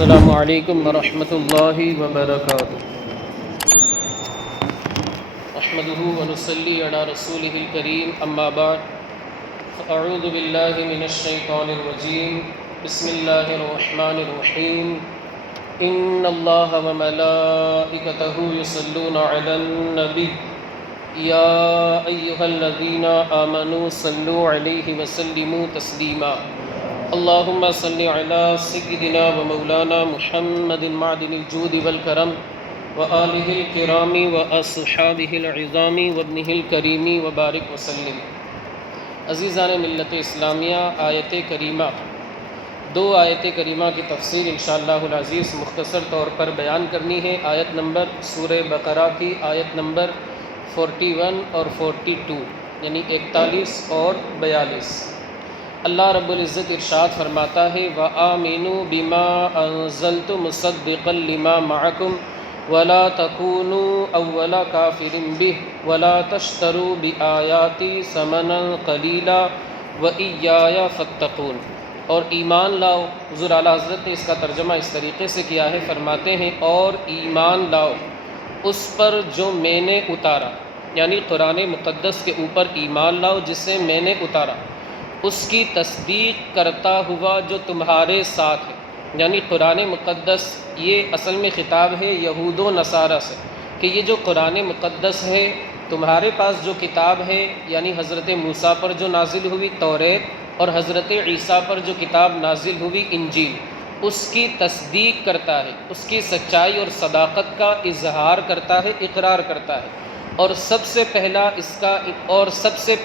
السلام علیکم ورحمۃ اللہ وبرکاتہ۔ نحمده ونصلی علی رسولہ الکریم، اما بعد فاعوذ باللہ من الشیطان الرجیم، بسم اللہ الرحمن الرحیم۔ ان اللہ وملائکتہ یصلون علی النبی یا ایہا الذین آمنوا صلوا علیہ وسلموا تسلیما۔ اللہم صل علی سیدنا و مولانا محمد معدن الجود والکرم وآلہ الکرام واصحابہ العظام وابنہ الکریم وبارک وسلم۔ عزیزان ملت اسلامیہ، آیت کریمہ، دو آیت کریمہ کی تفسیر انشاءاللہ العزیز مختصر طور پر بیان کرنی ہے۔ آیت نمبر سورہ بقرہ کی آیت نمبر 41 اور 42، یعنی 41 اور 42۔ اللہ رب العزت ارشاد فرماتا ہے وَآمِنُوا بِمَا أَنزَلْتُ مُصَدِّقًا لِمَا مَعَكُمْ وَلَا تَكُونُوا أَوَّلَ كَافِرٍ بِهِ وَلَا تَشْتَرُوا بِآيَاتِي ثَمَنًا قَلِيلًا وَإِيَّايَ فَاتَّقُونِ۔ اور ایمان لاؤ، حضور اعلیٰ حضرت نے اس کا ترجمہ اس طریقے سے کیا ہے، فرماتے ہیں اور ایمان لاؤ اس پر جو میں نے اتارا، یعنی قرآن مقدس کے اوپر ایمان لاؤ جسے میں نے اتارا، اس کی تصدیق کرتا ہوا جو تمہارے ساتھ ہے۔ یعنی قرآن مقدس، یہ اصل میں خطاب ہے یہود و نصارہ سے کہ یہ جو قرآن مقدس ہے، تمہارے پاس جو کتاب ہے، یعنی حضرت موسیٰ پر جو نازل ہوئی توریت اور حضرت عیسیٰ پر جو کتاب نازل ہوئی انجیل، اس کی تصدیق کرتا ہے، اس کی سچائی اور صداقت کا اظہار کرتا ہے، اقرار کرتا ہے، اور سب سے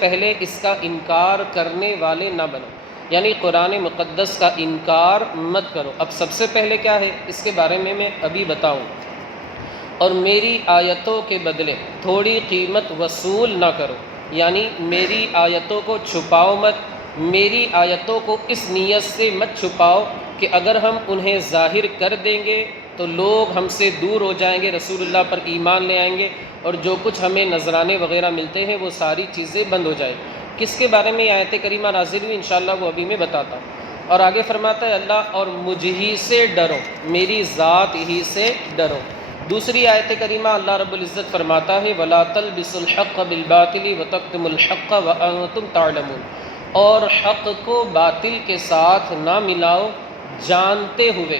پہلے اس کا انکار کرنے والے نہ بنو، یعنی قرآن مقدس کا انکار مت کرو۔ اب سب سے پہلے کیا ہے اس کے بارے میں ابھی بتاؤں۔ اور میری آیتوں کے بدلے تھوڑی قیمت وصول نہ کرو، یعنی میری آیتوں کو چھپاؤ مت، میری آیتوں کو اس نیت سے مت چھپاؤ کہ اگر ہم انہیں ظاہر کر دیں گے تو لوگ ہم سے دور ہو جائیں گے، رسول اللہ پر ایمان لے آئیں گے، اور جو کچھ ہمیں نذرانے وغیرہ ملتے ہیں وہ ساری چیزیں بند ہو جائیں۔ کس کے بارے میں آیت کریمہ نازل ہوئی انشاءاللہ وہ ابھی میں بتاتا ہوں۔ اور آگے فرماتا ہے اللہ اور مجھ ہی سے ڈرو، میری ذات ہی سے ڈرو۔ دوسری آیت کریمہ اللہ رب العزت فرماتا ہے وَلَا تَلْبِسُوا الْحَقَّ بِالْبَاطِلِ وَتَكْتُمُوا الْحَقَّ وَأَنْتُمْ تَعْلَمُونَ۔ اور حق کو باطل کے ساتھ نہ ملاؤ جانتے ہوئے،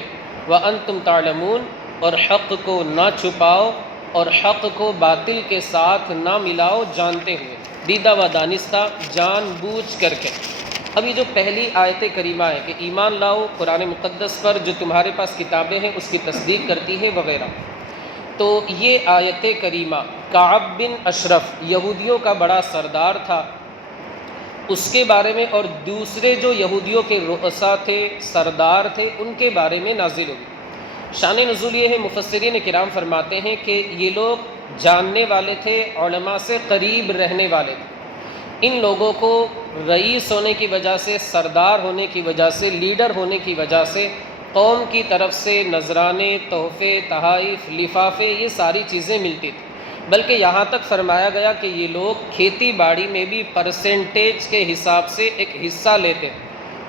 وَأَنْتُمْ تَعْلَمُونَ، اور حق کو نہ چھپاؤ اور حق کو باطل کے ساتھ نہ ملاؤ جانتے ہوئے، دیدہ و دانستہ، جان بوجھ کر کے۔ ابھی جو پہلی آیت کریمہ ہے کہ ایمان لاؤ قرآن مقدس پر جو تمہارے پاس کتابیں ہیں اس کی تصدیق کرتی ہے وغیرہ، تو یہ آیت کریمہ کعب بن اشرف، یہودیوں کا بڑا سردار تھا، اس کے بارے میں اور دوسرے جو یہودیوں کے رؤسا تھے، سردار تھے، ان کے بارے میں نازل ہوئی۔ شان نزول یہ ہے، مفسرین کرام فرماتے ہیں کہ یہ لوگ جاننے والے تھے، علماء سے قریب رہنے والے تھے۔ ان لوگوں کو رئیس ہونے کی وجہ سے، سردار ہونے کی وجہ سے، لیڈر ہونے کی وجہ سے قوم کی طرف سے نذرانے، تحفے، تحائف، لفافے، یہ ساری چیزیں ملتی تھیں۔ بلکہ یہاں تک فرمایا گیا کہ یہ لوگ کھیتی باڑی میں بھی پرسنٹیج کے حساب سے ایک حصہ لیتے،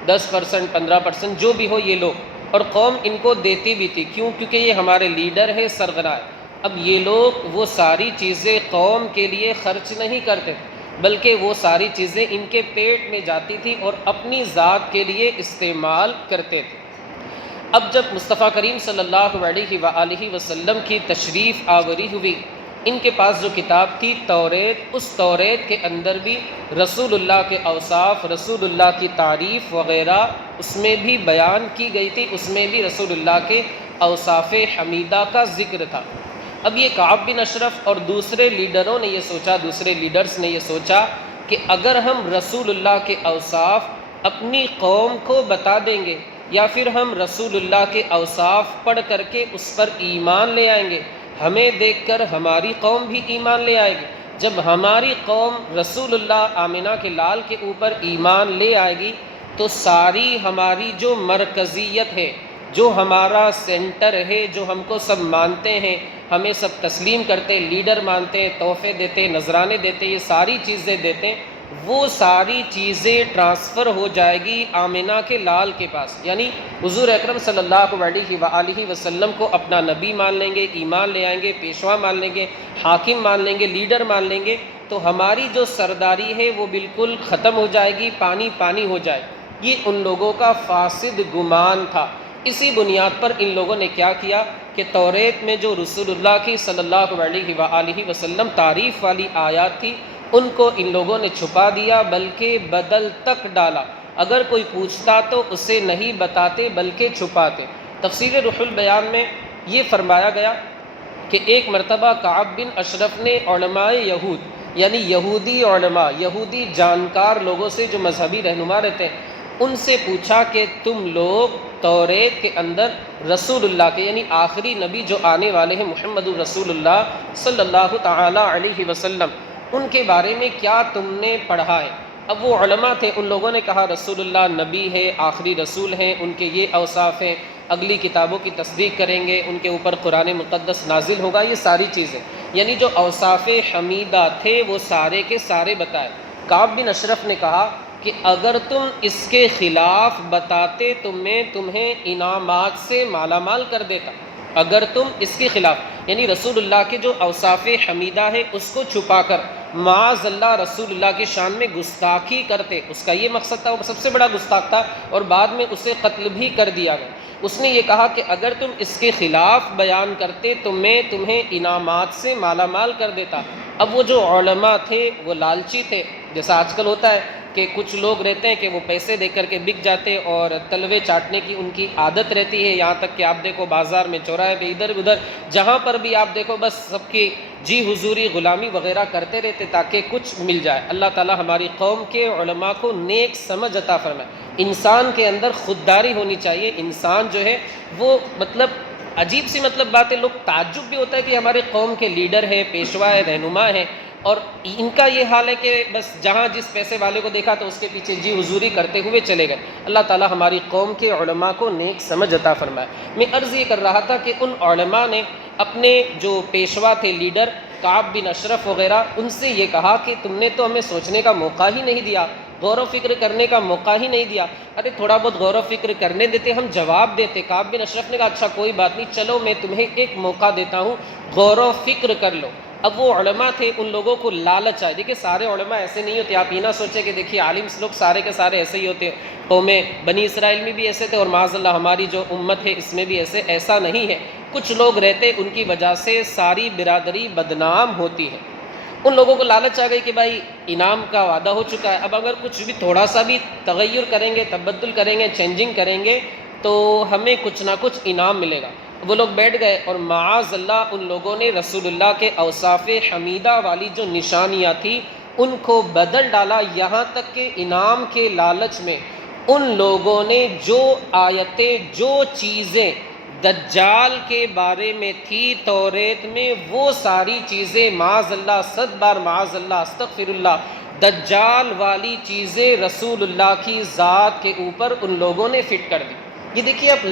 10%، 15%، جو بھی ہو یہ لوگ، اور قوم ان کو دیتی بھی تھی۔ کیوں؟ کیونکہ یہ ہمارے لیڈر ہے، سرغنہ ہے۔ اب یہ لوگ وہ ساری چیزیں قوم کے لیے خرچ نہیں کرتے، بلکہ وہ ساری چیزیں ان کے پیٹ میں جاتی تھی اور اپنی ذات کے لیے استعمال کرتے تھے۔ اب جب مصطفیٰ کریم صلی اللہ علیہ وآلہ وسلم کی تشریف آوری ہوئی، ان کے پاس جو کتاب تھی توریت، اس توریت کے اندر بھی رسول اللہ کے اوصاف، رسول اللہ کی تعریف وغیرہ اس میں بھی بیان کی گئی تھی، اس میں بھی رسول اللہ کے اوصاف حمیدہ کا ذکر تھا۔ اب یہ کعب بن اشرف اور دوسرے لیڈروں نے یہ سوچا، دوسرے لیڈرز نے یہ سوچا کہ اگر ہم رسول اللہ کے اوصاف اپنی قوم کو بتا دیں گے، یا پھر ہم رسول اللہ کے اوصاف پڑھ کر کے اس پر ایمان لے آئیں گے، ہمیں دیکھ کر ہماری قوم بھی ایمان لے آئے گی۔ جب ہماری قوم رسول اللہ آمنہ کے لال کے اوپر ایمان لے آئے گی تو ساری ہماری جو مرکزیت ہے، جو ہمارا سینٹر ہے، جو ہم کو سب مانتے ہیں، ہمیں سب تسلیم کرتے، لیڈر مانتے ہیں، تحفے دیتے، نذرانے دیتے، یہ ساری چیزیں دیتے ہیں، وہ ساری چیزیں ٹرانسفر ہو جائے گی آمنہ کے لال کے پاس، یعنی حضور اکرم صلی اللہ علیہ وآلہ وسلم کو اپنا نبی مان لیں گے، ایمان لے آئیں گے، پیشوا مان لیں گے، حاکم مان لیں گے، لیڈر مان لیں گے، تو ہماری جو سرداری ہے وہ بالکل ختم ہو جائے گی، پانی پانی ہو جائے۔ یہ ان لوگوں کا فاسد گمان تھا۔ اسی بنیاد پر ان لوگوں نے کیا کیا کہ توریت میں جو رسول اللہ کی صلی اللہ علیہ وآلہ وسلم تعریف والی آیات تھی ان کو ان لوگوں نے چھپا دیا، بلکہ بدل تک ڈالا۔ اگر کوئی پوچھتا تو اسے نہیں بتاتے بلکہ چھپاتے۔ تفسیر روح البیان میں یہ فرمایا گیا کہ ایک مرتبہ کعب بن اشرف نے علماء یہود یعنی یہودی علماء، یہودی جانکار لوگوں سے جو مذہبی رہنما رہتے ہیں، ان سے پوچھا کہ تم لوگ توریت کے اندر رسول اللہ کے یعنی آخری نبی جو آنے والے ہیں محمد رسول اللہ صلی اللہ تعالی علیہ وسلم، ان کے بارے میں کیا تم نے پڑھا ہے؟ اب وہ علماء تھے، ان لوگوں نے کہا رسول اللہ نبی ہے، آخری رسول ہیں، ان کے یہ اوصاف ہیں، اگلی کتابوں کی تصدیق کریں گے، ان کے اوپر قرآن مقدس نازل ہوگا، یہ ساری چیزیں یعنی جو اوصاف حمیدہ تھے وہ سارے کے سارے بتائے۔ کعب بن اشرف نے کہا کہ اگر تم اس کے خلاف بتاتے تو میں تمہیں انعامات سے مالا مال کر دیتا۔ اگر تم اس کے خلاف یعنی رسول اللہ کے جو اوصاف حمیدہ ہے اس کو چھپا کر معاذ اللہ رسول اللہ کی شان میں گستاخی کرتے، اس کا یہ مقصد تھا، وہ سب سے بڑا گستاخ تھا اور بعد میں اسے قتل بھی کر دیا گیا۔ اس نے یہ کہا کہ اگر تم اس کے خلاف بیان کرتے تو میں تمہیں انعامات سے مالا مال کر دیتا۔ اب وہ جو علماء تھے وہ لالچی تھے، جیسا آج کل ہوتا ہے کہ کچھ لوگ رہتے ہیں کہ وہ پیسے دے کر کے بک جاتے اور تلوے چاٹنے کی ان کی عادت رہتی ہے، یہاں تک کہ آپ دیکھو بازار میں، چوراہے پہ، ادھر ادھر جہاں پر بھی آپ دیکھو بس سب کی جی حضوری غلامی وغیرہ کرتے رہتے تاکہ کچھ مل جائے۔ اللہ تعالی ہماری قوم کے علماء کو نیک سمجھ عطا فرمائے۔ انسان کے اندر خودداری ہونی چاہیے، انسان جو ہے وہ عجیب سی بات ہے، لوگ تعجب بھی ہوتا ہے کہ ہمارے قوم کے لیڈر ہیں، پیشوا ہے، رہنما ہیں، اور ان کا یہ حال ہے کہ بس جہاں جس پیسے والے کو دیکھا تو اس کے پیچھے جی حضوری کرتے ہوئے چلے گئے۔ اللہ تعالی ہماری قوم کے علماء کو نیک سمجھ عطا فرمائے۔ میں عرض یہ کر رہا تھا کہ ان علماء نے اپنے جو پیشوا تھے، لیڈر کعب بن اشرف وغیرہ، ان سے یہ کہا کہ تم نے تو ہمیں سوچنے کا موقع ہی نہیں دیا، غور و فکر کرنے کا موقع ہی نہیں دیا۔ ارے تھوڑا بہت غور و فکر کرنے دیتے، ہم جواب دیتے۔ کعب بن اشرف نے کہا اچھا کوئی بات نہیں، چلو میں تمہیں ایک موقع دیتا ہوں، غور و فکر کر لو۔ اب وہ علماء تھے، ان لوگوں کو لالچ آئے۔ دیکھیں سارے علماء ایسے نہیں ہوتے، آپ یہ نہ سوچیں کہ دیکھیے عالم لوگ سارے کے سارے ایسے ہی ہوتے، قوم بنی اسرائیل میں بھی ایسے تھے اور معاذ اللہ ہماری جو امت ہے اس میں بھی ایسا نہیں ہے۔ کچھ لوگ رہتے ان کی وجہ سے ساری برادری بدنام ہوتی ہے۔ ان لوگوں کو لالچ آ گئی کہ بھائی انعام کا وعدہ ہو چکا ہے، اب اگر کچھ بھی تھوڑا سا بھی تغیر کریں گے، تبدل کریں گے، چینجنگ کریں گے تو ہمیں کچھ نہ کچھ انعام ملے گا۔ وہ لوگ بیٹھ گئے اور معاذ اللہ ان لوگوں نے رسول اللہ کے اوصاف حمیدہ والی جو نشانیاں تھیں ان کو بدل ڈالا، یہاں تک کہ انعام کے لالچ میں ان لوگوں نے جو آیتیں، جو چیزیں دجال کے بارے میں تھی توریت میں، وہ ساری چیزیں معاذ اللہ، 100 بار معاذ اللہ، استغفر اللہ، دجال والی چیزیں رسول اللہ کی ذات کے اوپر ان لوگوں نے فٹ کر دی۔ یہ دیکھیے اب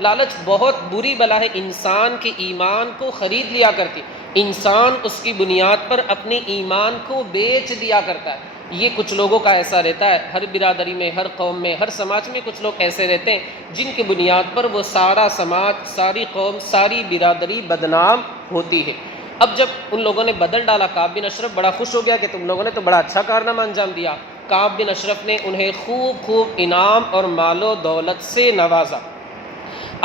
لالچ بہت بری بلا ہے، انسان کے ایمان کو خرید لیا کرتی، انسان اس کی بنیاد پر اپنے ایمان کو بیچ دیا کرتا ہے۔ یہ کچھ لوگوں کا ایسا رہتا ہے، ہر برادری میں، ہر قوم میں، ہر سماج میں کچھ لوگ ایسے رہتے ہیں جن کی بنیاد پر وہ سارا سماج، ساری قوم، ساری برادری بدنام ہوتی ہے۔ اب جب ان لوگوں نے بدل ڈالا، کعب بن اشرف بڑا خوش ہو گیا کہ تم لوگوں نے تو بڑا اچھا کارنامہ انجام دیا۔ کعب بن اشرف نے انہیں خوب انعام اور مال و دولت سے نوازا۔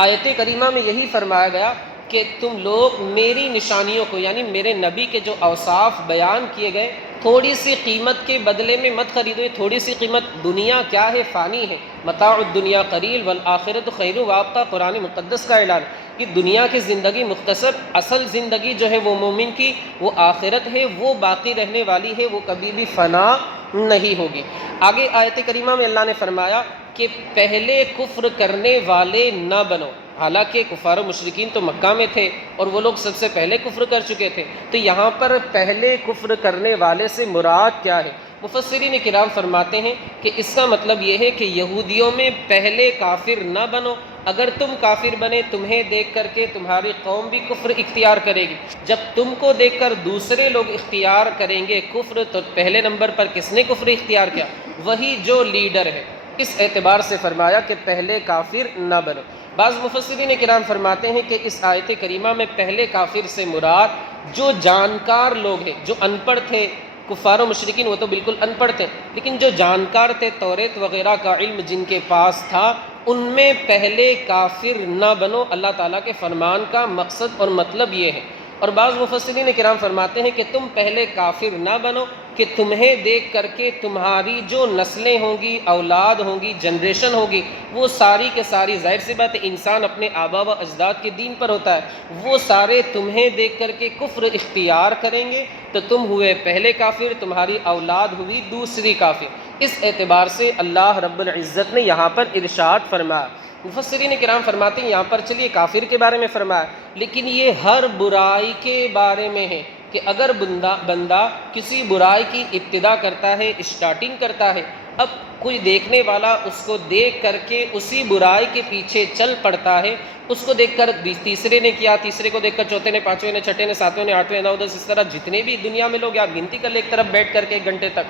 آیت کریمہ میں یہی فرمایا گیا کہ تم لوگ میری نشانیوں کو یعنی میرے نبی کے جو اوصاف بیان کیے گئے تھوڑی سی قیمت کے بدلے میں مت خریدو۔ یہ تھوڑی سی قیمت، دنیا کیا ہے؟ فانی ہے۔ متاع الدنیا قلیل والآخرۃ خیر وابقیٰ، قرآن مقدس کا اعلان کہ دنیا کی زندگی مختصر، اصل زندگی جو ہے وہ مومن کی وہ آخرت ہے، وہ باقی رہنے والی ہے، وہ کبھی بھی فنا نہیں ہوگی۔ آگے آیت کریمہ میں اللہ نے فرمایا کہ پہلے کفر کرنے والے نہ بنو۔ حالانکہ کفار و مشرکین تو مکہ میں تھے اور وہ لوگ سب سے پہلے کفر کر چکے تھے، تو یہاں پر پہلے کفر کرنے والے سے مراد کیا ہے؟ مفسرین کرام فرماتے ہیں کہ اس کا مطلب یہ ہے کہ یہودیوں میں پہلے کافر نہ بنو اگر تم کافر بنے تمہیں دیکھ کر کے تمہاری قوم بھی کفر اختیار کرے گی، جب تم کو دیکھ کر دوسرے لوگ اختیار کریں گے کفر تو پہلے نمبر پر کس نے کفر اختیار کیا؟ وہی جو لیڈر ہے۔ اس اعتبار سے فرمایا کہ پہلے کافر نہ بنو۔ بعض مفسرین کرام فرماتے ہیں کہ اس آیت کریمہ میں پہلے کافر سے مراد جو جانکار لوگ ہیں، جو ان پڑھ تھے، کفار و مشرکین وہ تو بالکل ان پڑھ تھے، لیکن جو جانکار تھے، توریت وغیرہ کا علم جن کے پاس تھا، ان میں پہلے کافر نہ بنو۔ اللہ تعالیٰ کے فرمان کا مقصد اور مطلب یہ ہے۔ اور بعض مفسرین کرام فرماتے ہیں کہ تم پہلے کافر نہ بنو کہ تمہیں دیکھ کر کے تمہاری جو نسلیں ہوں گی، اولاد ہوں گی، جنریشن ہوگی، وہ ساری کے ساری، ظاہر سی بات ہے انسان اپنے آبا و اجداد کے دین پر ہوتا ہے، وہ سارے تمہیں دیکھ کر کے کفر اختیار کریں گے تو تم ہوئے پہلے کافر، تمہاری اولاد ہوئی دوسری کافر۔ اس اعتبار سے اللہ رب العزت نے یہاں پر ارشاد فرمایا۔ مفسرین کرام فرماتے ہیں یہاں پر چلیے کافر کے بارے میں فرمایا، لیکن یہ ہر برائی کے بارے میں ہے کہ اگر بندہ کسی برائی کی ابتدا کرتا ہے، اسٹارٹنگ کرتا ہے، اب کوئی دیکھنے والا اس کو دیکھ کر کے اسی برائی کے پیچھے چل پڑتا ہے، اس کو دیکھ کر تیسرے نے کیا، تیسرے کو دیکھ کر چوتھے نے، پانچویں نے، چھٹے نے، ساتویں نے، آٹھویں، نو، دس، اس طرح جتنے بھی دنیا میں لوگ، آپ گنتی کر لیں ایک طرف بیٹھ کر کے 1 گھنٹے تک،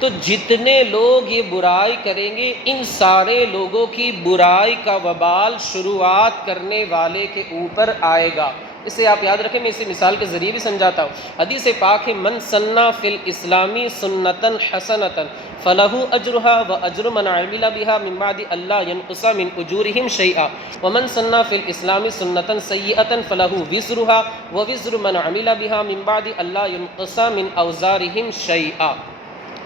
تو جتنے لوگ یہ برائی کریں گے ان سارے لوگوں کی برائی کا وبال شروعات کرنے والے کے اوپر آئے گا۔ اسے آپ یاد رکھیں، میں اسے مثال کے ذریعے بھی سمجھاتا ہوں۔ حدیث پاک ہے من سنّا فی الاسلامی سنتن حسنتن فلہ اجرھا واجر من عمل بها من بعد اللہ ینقص من اجورہم شیئا ومن سنّا فی الاسلام سنتن سیئۃ فلہ وزرھا ووزر من عمل بها من بعد اللہ ینقص من اوزارہم شیئا،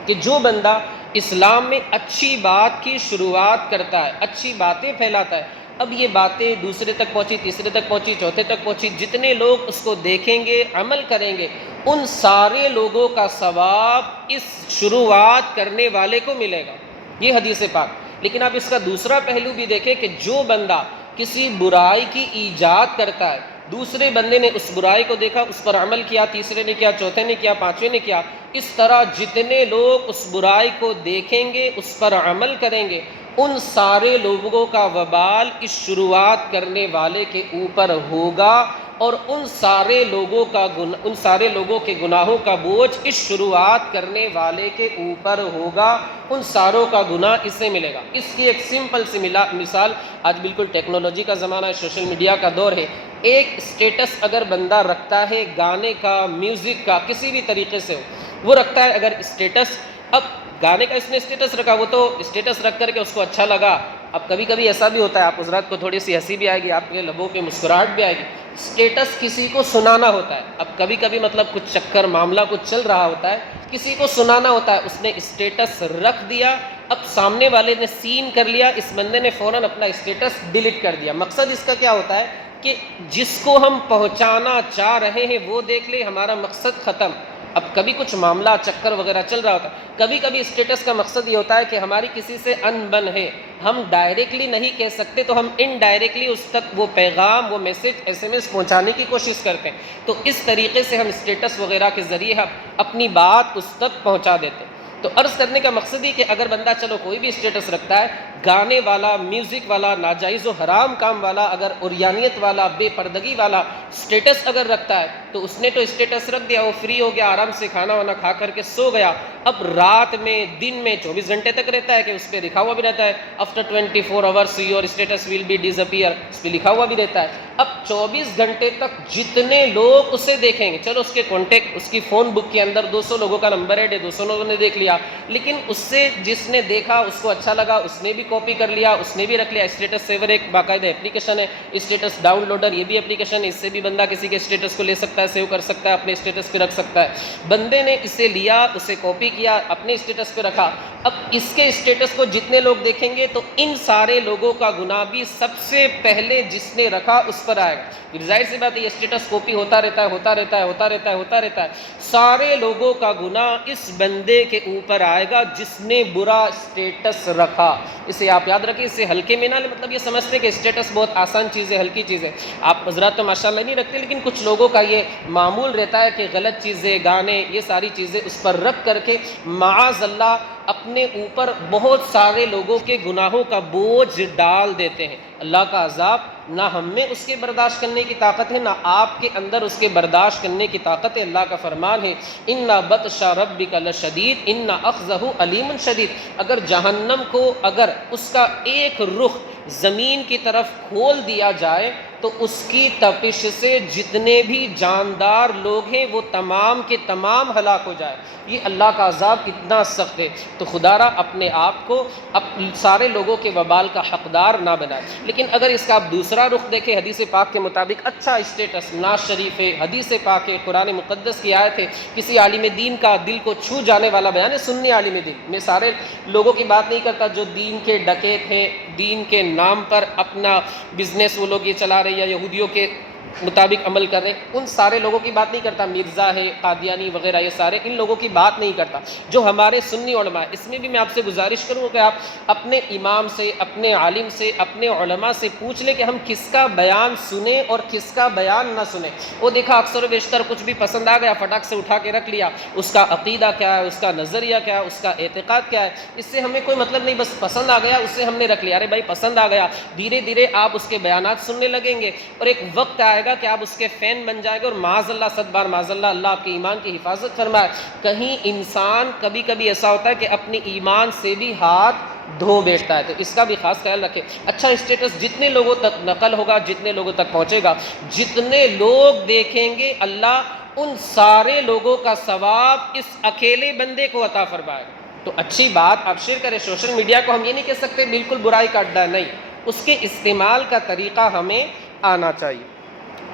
کہ جو بندہ اسلام میں اچھی بات کی شروعات کرتا ہے، اچھی باتیں پھیلاتا ہے، اب یہ باتیں دوسرے تک پہنچی، تیسرے تک پہنچی، چوتھے تک پہنچی، جتنے لوگ اس کو دیکھیں گے، عمل کریں گے، ان سارے لوگوں کا ثواب اس شروعات کرنے والے کو ملے گا۔ یہ حدیث پاک۔ لیکن آپ اس کا دوسرا پہلو بھی دیکھیں کہ جو بندہ کسی برائی کی ایجاد کرتا ہے، دوسرے بندے نے اس برائی کو دیکھا، اس پر عمل کیا، تیسرے نے کیا، چوتھے نے کیا، پانچویں نے کیا، اس طرح جتنے لوگ اس برائی کو دیکھیں گے، اس پر عمل کریں گے، ان سارے لوگوں کا وبال اس شروعات کرنے والے کے اوپر ہوگا، اور ان سارے لوگوں کے گناہوں کا بوجھ اس شروعات کرنے والے کے اوپر ہوگا، ان ساروں کا گناہ اسے ملے گا۔ اس کی ایک سمپل سی مثال، آج بالکل ٹیکنالوجی کا زمانہ ہے، سوشل میڈیا کا دور ہے، ایک اسٹیٹس اگر بندہ رکھتا ہے گانے کا، میوزک کا، کسی بھی طریقے سے ہو، وہ رکھتا ہے اگر اسٹیٹس، اب گانے کا اس نے اسٹیٹس رکھا، وہ تو اسٹیٹس رکھ کر کے اس کو اچھا لگا، اب کبھی کبھی ایسا بھی ہوتا ہے، آپ حضرات کو تھوڑی سی ہنسی بھی آئے گی، آپ کے لبوں پہ مسکراہٹ بھی آئے گی، اسٹیٹس کسی کو سنانا ہوتا ہے، اب کبھی کبھی مطلب کچھ چکر معاملہ کچھ چل رہا ہوتا ہے، کسی کو سنانا ہوتا ہے، اس نے اسٹیٹس رکھ دیا، اب سامنے والے نے سین کر لیا، اس بندے نے فوراً اپنا اسٹیٹس ڈیلیٹ کر دیا۔ مقصد اس کا کیا ہوتا ہے کہ جس کو ہم پہنچانا چاہ رہے ہیں وہ دیکھ لے، ہمارا مقصد ختم۔ اب کبھی کچھ معاملہ چکر وغیرہ چل رہا ہوتا ہے، کبھی کبھی اسٹیٹس کا مقصد یہ ہوتا ہے کہ ہماری کسی سے ان بن ہے، ہم ڈائریکٹلی نہیں کہہ سکتے تو ہم انڈائریکٹلی اس تک وہ پیغام، وہ میسج، SMS پہنچانے کی کوشش کرتے ہیں، تو اس طریقے سے ہم اسٹیٹس وغیرہ کے ذریعے ہم اپنی بات اس تک پہنچا دیتے ہیں۔ تو عرض کرنے کا مقصد ہی کہ اگر بندہ چلو کوئی بھی اسٹیٹس رکھتا ہے، گانے والا، میوزک والا، ناجائز و حرام کام والا، اگر عریانیت والا، بے پردگی والا اسٹیٹس اگر رکھتا ہے تو اس نے تو اسٹیٹس رکھ دیا، وہ فری ہو گیا، آرام سے کھانا وانا کھا کر کے سو گیا، اب رات میں، دن میں 24 گھنٹے تک رہتا ہے کہ اس پہ لکھا ہوا بھی رہتا ہے after 24 hours your status will be disappear, اس پہ لکھا ہوا بھی رہتا ہے۔ اب 24 گھنٹے تک جتنے لوگ اسے دیکھیں گے، چلو اس کے کانٹیکٹ، اس کی فون بک کے اندر 200 لوگوں کا نمبر ہے، 200 لوگوں نے دیکھ لیا، لیکن اس سے جس نے دیکھا، اس کو اچھا لگا، اس نے بھی کاپی کر لیا، اس نے بھی رکھ لیا۔ اسٹیٹس سیور ایک باقاعدہ اپلیکیشن ہے، اسٹیٹس ڈاؤن لوڈر یہ بھی اپلیکیشن ہے، اس سے بھی بندہ کسی کے اسٹیٹس کو لے سکتا ہے، سیو کر سکتا ہے، اپنے اسٹیٹس پہ رکھ سکتا ہے۔ بندے نے اسے لیا، اسے کاپی کیا، اپنے اسٹیٹس پہ رکھا، اب اس کے اسٹیٹس کو جتنے لوگ دیکھیں گے تو ان سارے لوگوں کا گناہ بھی سب سے پہلے جس نے رکھا اس پر آئے گا۔ پھر ظاہر سی بات ہے یہ اسٹیٹس کاپی ہوتا رہتا ہے، سارے لوگوں کا گناہ اس بندے کے اوپر آئے گا جس نے برا اسٹیٹس رکھا۔ اسے آپ یاد رکھیں، اسے ہلکے میں نہ لیں، مطلب یہ سمجھتے کہ اسٹیٹس بہت آسان چیز ہے، ہلکی چیز ہے۔ آپ حضرات تو ماشاءاللہ نہیں رکھتے، لیکن کچھ لوگوں کا یہ معمول رہتا ہے کہ غلط چیزیں، گانے، یہ ساری چیزیں اس پر رکھ کر کے معاذ اللہ اپنے اوپر بہت سارے لوگوں کے گناہوں کا بوجھ ڈال دیتے ہیں۔ اللہ کا عذاب نہ ہم میں اس کے برداشت کرنے کی طاقت ہے، نہ آپ کے اندر اس کے برداشت کرنے کی طاقت ہے۔ اللہ کا فرمان ہے اِنَّ بَطْشَ رَبِّكَ لَشَدِيدٌ إِنَّ أَخْذَهُ عَلِيمٌ شدید۔ اگر جہنم کو اگر اس کا ایک رخ زمین کی طرف کھول دیا جائے تو اس کی تپش سے جتنے بھی جاندار لوگ ہیں وہ تمام کے تمام ہلاک ہو جائے۔ یہ اللہ کا عذاب کتنا سخت ہے۔ تو خدا را اپنے آپ کو سارے لوگوں کے وبال کا حقدار نہ بنائے۔ لیکن اگر اس کا آپ دوسرا رخ دیکھیں، حدیث پاک کے مطابق اچھا اسٹیٹس ناز شریف ہے، حدیث پاک ہے، قرآن مقدس کی آیت ہے، کسی عالم دین کا دل کو چھو جانے والا بیان ہے، سنی عالم دین، میں سارے لوگوں کی بات نہیں کرتا جو دین کے ڈکیت ہیں، دین کے نام پر اپنا بزنس وہ لوگ یہ چلا رہے یا یہودیوں کے مطابق عمل کر رہے، ان سارے لوگوں کی بات نہیں کرتا، مرزا ہے، قادیانی وغیرہ، یہ سارے ان لوگوں کی بات نہیں کرتا، جو ہمارے سنی علماء ہیں۔ اس میں بھی میں آپ سے گزارش کروں کہ آپ اپنے امام سے، اپنے عالم سے، اپنے علماء سے پوچھ لیں کہ ہم کس کا بیان سنیں اور کس کا بیان نہ سنیں۔ وہ دیکھا اکثر و بیشتر کچھ بھی پسند آ گیا، فٹاک سے اٹھا کے رکھ لیا، اس کا عقیدہ کیا ہے، اس کا نظریہ کیا ہے، اس کا اعتقاد کیا ہے، اس سے ہمیں کوئی مطلب نہیں، بس پسند آ گیا اس سے ہم نے رکھ لیا۔ ارے بھائی پسند آ گیا، دھیرے دھیرے آپ اس کے بیانات سننے لگیں گے اور ایک وقت آئے گا کہ آپ اس کے فین بن جائے گا، اور معاذ اللہ، صد بار معاذ اللہ، اللہ آپ کے ایمان کی حفاظت فرمائے۔ کہیں انسان کبھی کبھی ایسا ہوتا ہے کہ اپنے ایمان سے بھی ہاتھ دھو بیٹھتا ہے، تو اس کا بھی خاص خیال رکھیں۔ اچھا اسٹیٹس جتنے لوگوں تک نقل ہوگا، جتنے لوگوں تک پہنچے گا، جتنے لوگ دیکھیں گے، اللہ ان سارے لوگوں کا ثواب اس اکیلے بندے کو عطا فرمائے۔ تو اچھی بات آپ شیئر کریں۔ سوشل میڈیا کو ہم یہ نہیں کہہ سکتے بالکل برائی کا اڈا، نہیں، اس کے استعمال کا طریقہ ہمیں آنا چاہیے۔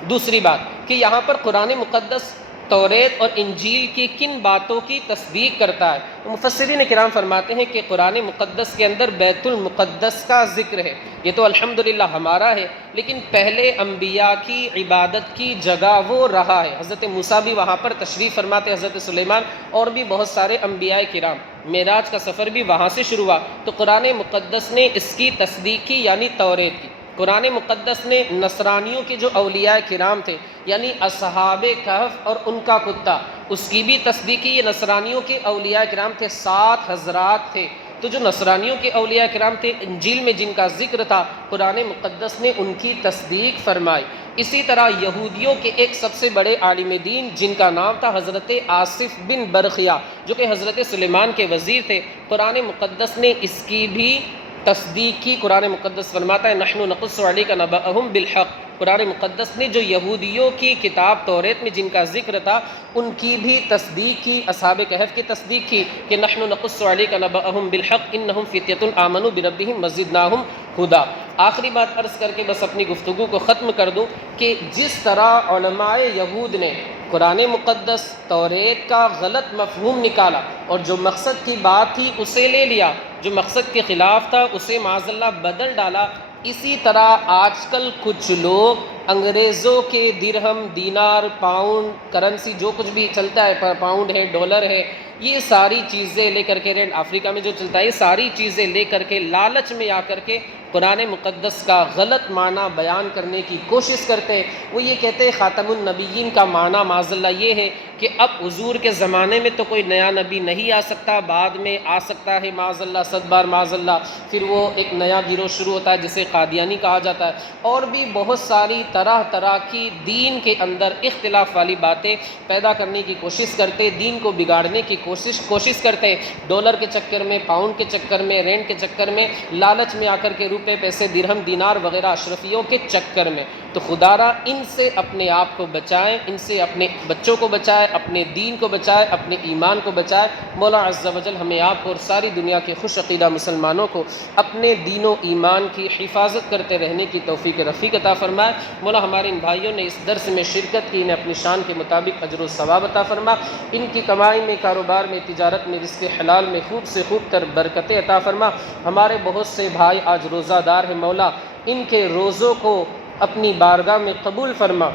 دوسری بات کہ یہاں پر قرآن مقدس توریت اور انجیل کی کن باتوں کی تصدیق کرتا ہے؟ مفسرین کرام فرماتے ہیں کہ قرآن مقدس کے اندر بیت المقدس کا ذکر ہے، یہ تو الحمدللہ ہمارا ہے، لیکن پہلے انبیاء کی عبادت کی جگہ وہ رہا ہے۔ حضرت موسیٰ بھی وہاں پر تشریف فرماتے، حضرت سلیمان اور بھی بہت سارے انبیاء کرام، معراج کا سفر بھی وہاں سے شروع ہوا۔ تو قرآن مقدس نے اس کی تصدیق کی، یعنی توریت کی۔ قرآن مقدس نے نصرانیوں کے جو اولیاء کرام تھے، یعنی اصحاب کہف اور ان کا کتا، اس کی بھی تصدیق کی۔ یہ نصرانیوں کے اولیاء کرام تھے، 7 حضرات تھے، تو جو نصرانیوں کے اولیاء کرام تھے، انجیل میں جن کا ذکر تھا، قرآن مقدس نے ان کی تصدیق فرمائی۔ اسی طرح یہودیوں کے ایک سب سے بڑے عالم دین جن کا نام تھا حضرت آصف بن برخیا، جو کہ حضرت سلیمان کے وزیر تھے، قرآن مقدس نے اس کی بھی تصدیق کی۔ قرآن مقدس فرماتا ہے نحن نقص علیک نبأہم بالحق۔ قرآن مقدس نے جو یہودیوں کی کتاب توریت میں جن کا ذکر تھا ان کی بھی تصدیق کی، اصحاب کہف کی تصدیق کی کہ نحن نقص علیک نبأہم بالحق انہم فتیۃ آمنوا بربہم وزدناہم ہدی۔ آخری بات عرض کر کے بس اپنی گفتگو کو ختم کر دوں کہ جس طرح علماء یہود نے قرآن مقدس توریت کا غلط مفہوم نکالا اور جو مقصد کی بات تھی اسے لے لیا، جو مقصد کے خلاف تھا اسے معاذ اللہ بدل ڈالا، اسی طرح آج کل کچھ لوگ انگریزوں کے درہم، دینار، پاؤنڈ، کرنسی جو کچھ بھی چلتا ہے، پاؤنڈ ہے، ڈالر ہے، یہ ساری چیزیں لے کر کے، رینڈ افریقہ میں جو چلتا ہے، یہ ساری چیزیں لے کر کے لالچ میں آ کر کے قرآن مقدس کا غلط معنی بیان کرنے کی کوشش کرتے ہیں۔ وہ یہ کہتے ہیں خاتم النبیین کا معنی معاذ اللہ یہ ہے کہ اب حضور کے زمانے میں تو کوئی نیا نبی نہیں آ سکتا، بعد میں آ سکتا ہے معاذ اللہ، 100 بار معاذ اللہ، پھر وہ ایک نیا گروہ شروع ہوتا ہے جسے قادیانی کہا جاتا ہے، اور بھی بہت ساری طرح طرح کی دین کے اندر اختلاف والی باتیں پیدا کرنے کی کوشش کرتے، دین کو بگاڑنے کی کوشش کرتے، ڈالر کے چکر میں، پاؤنڈ کے چکر میں، رینڈ کے چکر میں، لالچ میں آ کر کے روپے پیسے، درہم، دینار وغیرہ اشرفیوں کے چکر میں۔ تو خدا را ان سے اپنے آپ کو بچائیں، ان سے اپنے بچوں کو بچائے، اپنے دین کو بچائے، اپنے ایمان کو بچائے۔ مولا عز و جل ہمیں آپ کو اور ساری دنیا کے خوش عقیدہ مسلمانوں کو اپنے دین و ایمان کی حفاظت کرتے رہنے کی توفیق رفیق عطا فرمائے۔ مولا ہمارے ان بھائیوں نے اس درس میں شرکت کی، انہیں اپنی شان کے مطابق اجر و ثواب عطا فرما، ان کی کمائی میں، کاروبار میں، تجارت میں، رزق حلال میں خوب سے خوب تر برکتیں عطا فرما۔ ہمارے بہت سے بھائی آج روزہ دار ہیں، مولا ان کے روزوں کو اپنی بارگاہ میں قبول فرما۔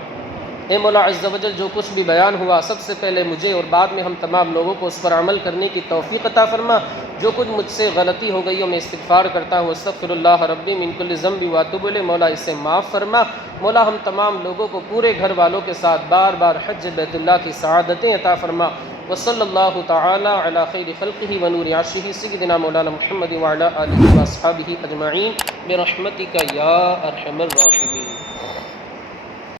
اے مولا عز و جل جو کچھ بھی بیان ہوا سب سے پہلے مجھے اور بعد میں ہم تمام لوگوں کو اس پر عمل کرنے کی توفیق عطا فرما۔ جو کچھ مجھ سے غلطی ہو گئی ہو میں استغفار کرتا ہوں، استغفر اللہ ربی من کل ذنب واتوب الیہ، مولا اسے معاف فرما۔ مولا ہم تمام لوگوں کو پورے گھر والوں کے ساتھ بار بار حج بیت اللہ کی سعادتیں عطا فرما۔ وصلی اللہ تعالی علی خیر خلقہ ونور عرشہ سیدنا مولانا محمد وعلی آلہ واصحابہ اجمعین برحمتک یا ارحم الراحمین۔